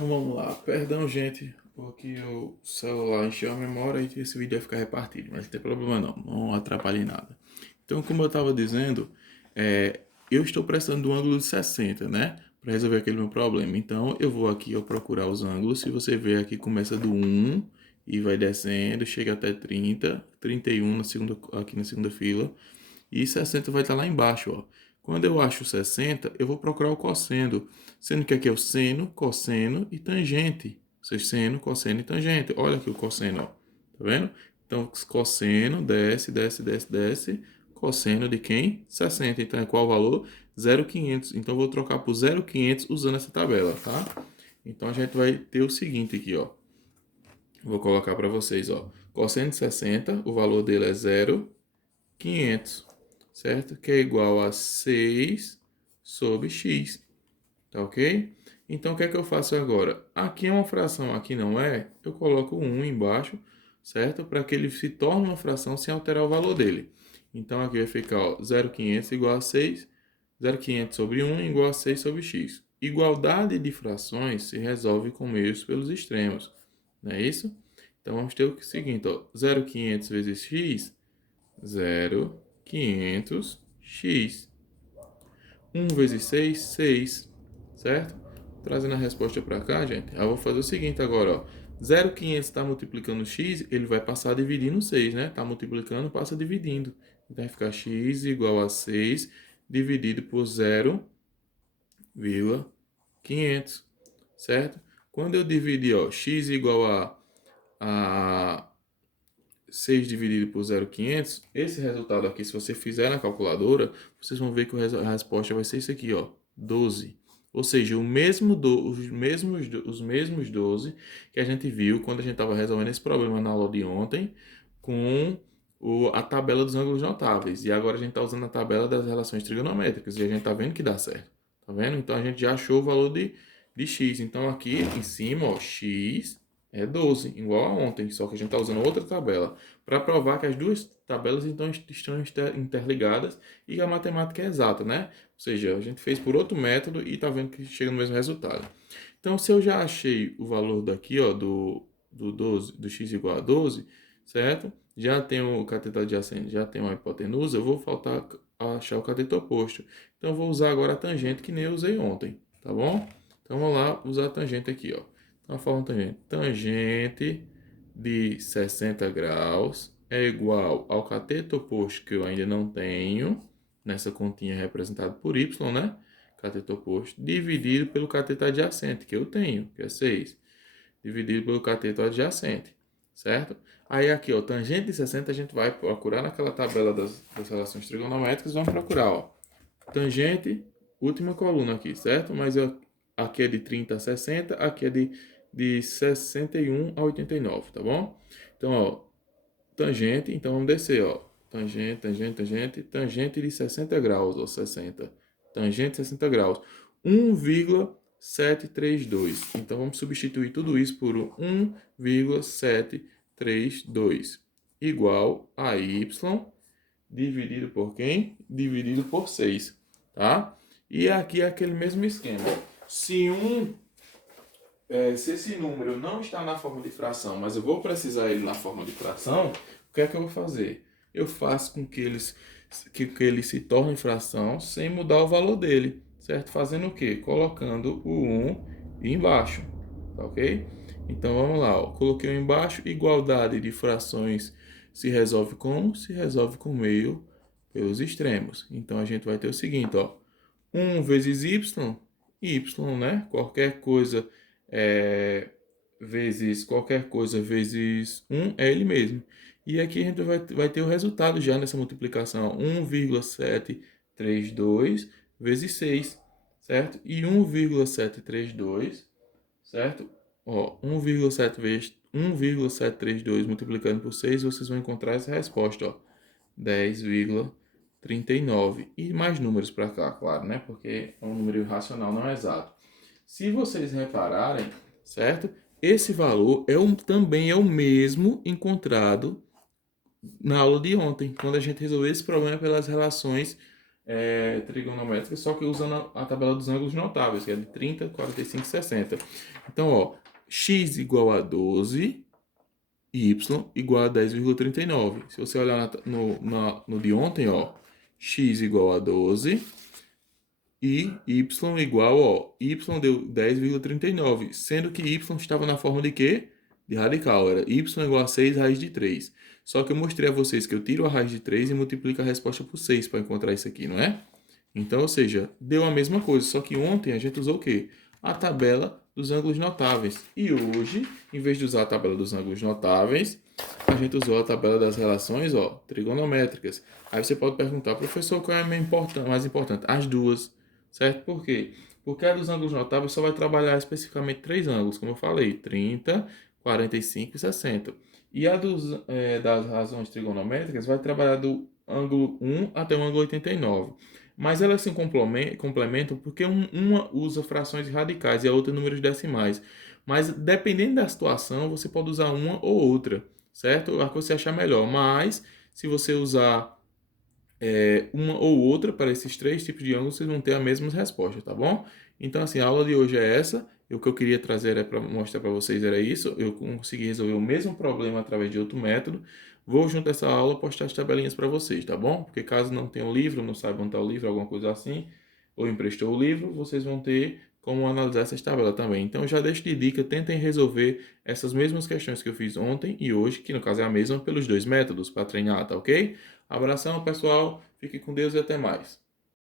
Então vamos lá. Perdão, gente, porque o celular encheu a memória e esse vídeo vai ficar repartido, mas não tem problema não, não atrapalha em nada. Então, como eu estava dizendo, eu estou precisando de um ângulo de 60, né? Para resolver aquele meu problema. Então, eu vou aqui procurar os ângulos. Se você ver aqui, começa do 1 e vai descendo, chega até 30, 31 na segunda, aqui na segunda fila. E 60 vai estar lá embaixo, ó. Quando eu acho 60, eu vou procurar o cosseno, sendo que aqui é o seno, cosseno e tangente. Seno, cosseno e tangente. Olha aqui o cosseno, ó. Tá vendo? Então, cosseno, desce, desce, desce, desce. Cosseno de quem? 60. Então, é qual o valor? 0,500. Então, eu vou trocar por 0,500 usando essa tabela, tá? Então, a gente vai ter o seguinte aqui, ó. Vou colocar para vocês, ó. Cosseno de 60, o valor dele é 0,500, certo? Que é igual a 6 sobre x, tá ok? Então, o que é que eu faço agora? Aqui é uma fração, aqui não é, eu coloco 1 embaixo, certo? Para que ele se torne uma fração sem alterar o valor dele. Então, aqui vai ficar, ó, 0,500 igual a 6, 0,500 sobre 1 igual a 6 sobre x. Igualdade de frações se resolve com meios pelos extremos, não é isso? Então, vamos ter o seguinte, ó, 0,500 vezes x, 0,500x. 1 vezes 6, 6, certo? Trazendo a resposta para cá, gente, eu vou fazer o seguinte agora, ó. 0,500 está multiplicando x, ele vai passar dividindo 6, né? Está multiplicando, passa dividindo. Então, vai ficar x igual a 6 dividido por 0,500, certo? Quando eu dividir, ó, x igual a 6 dividido por 0,500, esse resultado aqui, se você fizer na calculadora, vocês vão ver que a resposta vai ser isso aqui, ó, 12. Ou seja, os mesmos 12 que a gente viu quando a gente estava resolvendo esse problema na aula de ontem com a tabela dos ângulos notáveis. E agora a gente está usando a tabela das relações trigonométricas e a gente está vendo que dá certo. Tá vendo? Então a gente já achou o valor de x. Então aqui em cima, ó, x é 12, igual a ontem, só que a gente está usando outra tabela para provar que as duas tabelas então estão interligadas e a matemática é exata, né? Ou seja, a gente fez por outro método e está vendo que chega no mesmo resultado. Então, se eu já achei o valor daqui, ó, do 12, do x igual a 12, certo? Já tenho o cateto adjacente, já tenho a hipotenusa, eu vou faltar achar o cateto oposto. Então, eu vou usar agora a tangente que nem eu usei ontem, tá bom? Então, vamos lá usar a tangente aqui, ó. Então, a forma tangente. Tangente de 60 graus é igual ao cateto oposto que eu ainda não tenho, nessa continha representado por y, né? Cateto oposto, dividido pelo cateto adjacente, que eu tenho, que é 6, dividido pelo cateto adjacente, certo? Aí aqui, ó, tangente de 60, a gente vai procurar naquela tabela das relações trigonométricas, vamos procurar, ó, tangente, última coluna aqui, certo? Mas aqui é de 30 a 60, aqui é de 61 a 89, tá bom? Então, ó, tangente, então vamos descer, ó. Tangente, tangente, tangente, tangente de 60 graus, ó, 60. Tangente 60 graus. 1,732. Então vamos substituir tudo isso por 1,732 igual a y dividido por quem? Dividido por 6, tá? E aqui é aquele mesmo esquema. Se esse número não está na forma de fração, mas eu vou precisar ele na forma de fração, o que é que eu vou fazer? Eu faço com que ele se torne fração sem mudar o valor dele, certo? Fazendo o quê? Colocando o 1 embaixo, tá ok? Então vamos lá, ó. Coloquei o embaixo, igualdade de frações se resolve como? Se resolve com meio pelos extremos. Então a gente vai ter o seguinte, ó. 1 vezes y, né? Qualquer coisa vezes 1 é ele mesmo. E aqui a gente vai ter o resultado já nessa multiplicação. 1,732 vezes 6, certo? E 1,732, certo? Ó, 1,732 multiplicando por 6, vocês vão encontrar essa resposta, ó. 10,39. E mais números para cá, claro, né? Porque é um número irracional, não é exato. Se vocês repararem, certo? Esse valor também é o mesmo encontrado na aula de ontem, quando a gente resolveu esse problema pelas relações trigonométrica, só que usando a tabela dos ângulos notáveis, que é de 30, 45 e 60. Então, ó, x igual a 12, y igual a 10,39. Se você olhar no de ontem, ó, x igual a 12 e y igual, ó, y deu 10,39, sendo que y estava na forma de quê? De radical, era y igual a 6 raiz de 3. Só que eu mostrei a vocês que eu tiro a raiz de 3 e multiplico a resposta por 6 para encontrar isso aqui, não é? Então, ou seja, deu a mesma coisa, só que ontem a gente usou o quê? A tabela dos ângulos notáveis. E hoje, em vez de usar a tabela dos ângulos notáveis, a gente usou a tabela das relações, ó, trigonométricas. Aí você pode perguntar, professor, qual é a mais importante? As duas, certo? Por quê? Porque a dos ângulos notáveis só vai trabalhar especificamente três ângulos, como eu falei, 30, 45 e 60. E a das razões trigonométricas vai trabalhar do ângulo 1 até o ângulo 89. Mas elas se complementam porque uma usa frações radicais e a outra números decimais. Mas dependendo da situação, você pode usar uma ou outra, certo? A que você achar melhor. Mas se você usar uma ou outra para esses três tipos de ângulos, vocês vão ter a mesma resposta, tá bom? Então, assim, a aula de hoje é essa. O que eu queria trazer para mostrar para vocês era isso. Eu consegui resolver o mesmo problema através de outro método. Vou, junto a essa aula, postar as tabelinhas para vocês, tá bom? Porque caso não tenham livro, não saibam onde está o livro, alguma coisa assim, ou emprestou o livro, vocês vão ter como analisar essas tabelas também. Então, já deixo de dica, tentem resolver essas mesmas questões que eu fiz ontem e hoje, que no caso é a mesma, pelos dois métodos para treinar, tá ok? Abração, pessoal. Fique com Deus e até mais.